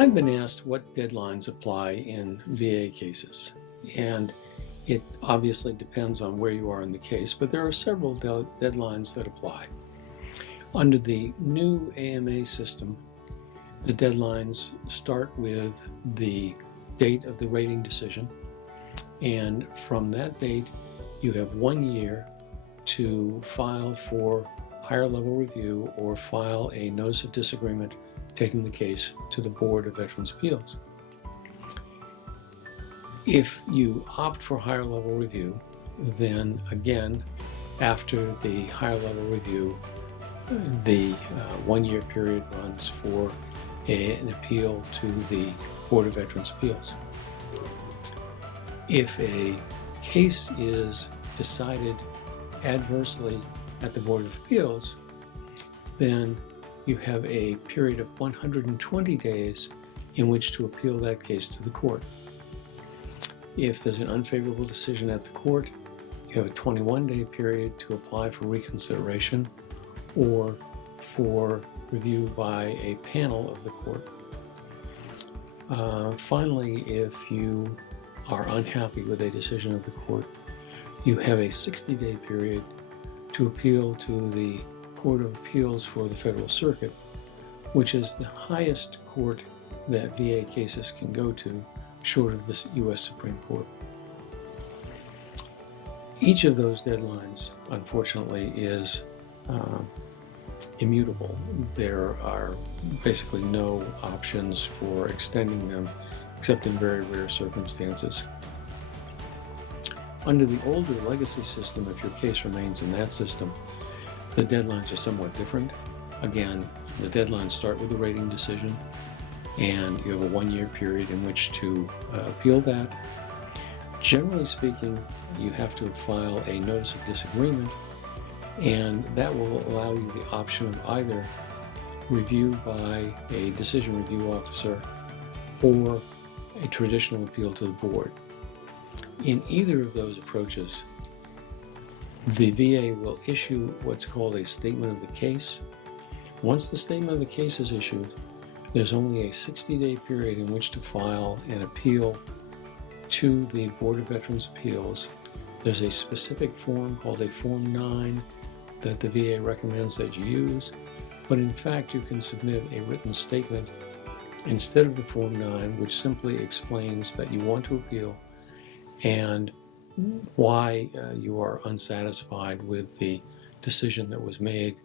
I've been asked what deadlines apply in VA cases, and it obviously depends on where you are in the case, but there are several deadlines that apply. Under the new AMA system, the deadlines start with the date of the rating decision, and from that date you have 1 year to file for higher level review or file a notice of disagreement taking the case to the Board of Veterans' Appeals. If you opt for higher level review, then again, after the higher level review, the 1 year period runs for an appeal to the Board of Veterans' Appeals. If a case is decided adversely at the Board of Appeals, then you have a period of 120 days in which to appeal that case to the court. If there's an unfavorable decision at the court, you have a 21-day period to apply for reconsideration or for review by a panel of the court. Finally, if you are unhappy with a decision of the court, you have a 60-day period to appeal to the Court of Appeals for the Federal Circuit, which is the highest court that VA cases can go to, short of the U.S. Supreme Court. Each of those deadlines, unfortunately, is immutable. There are basically no options for extending them, except in very rare circumstances. Under the older legacy system, if your case remains in that system, the deadlines are somewhat different. Again, the deadlines start with the rating decision, and you have a 1 year period in which to appeal that. Generally speaking, you have to file a notice of disagreement, and that will allow you the option of either review by a decision review officer or a traditional appeal to the board. In either of those approaches, the VA will issue what's called a statement of the case. Once the statement of the case is issued, there's only a 60-day period in which to file an appeal to the Board of Veterans' Appeals. There's a specific form called a Form 9 that the VA recommends that you use, but in fact you can submit a written statement instead of the Form 9, which simply explains that you want to appeal and why you are unsatisfied with the decision that was made,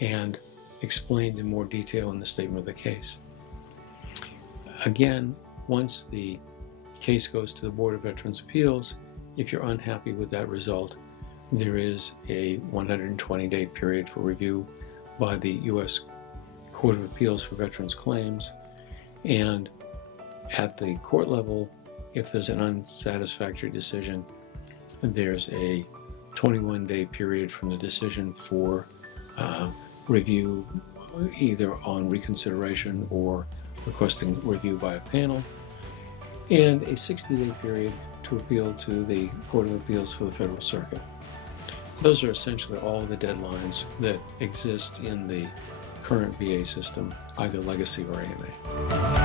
and explained in more detail in the statement of the case. Again, once the case goes to the Board of Veterans' Appeals, if you're unhappy with that result, there is a 120-day period for review by the U.S. Court of Appeals for Veterans Claims, and at the court level, if there's an unsatisfactory decision, there's a 21-day period from the decision for review, either on reconsideration or requesting review by a panel, and a 60-day period to appeal to the Court of Appeals for the Federal Circuit. Those are essentially all the deadlines that exist in the current VA system, either legacy or AMA.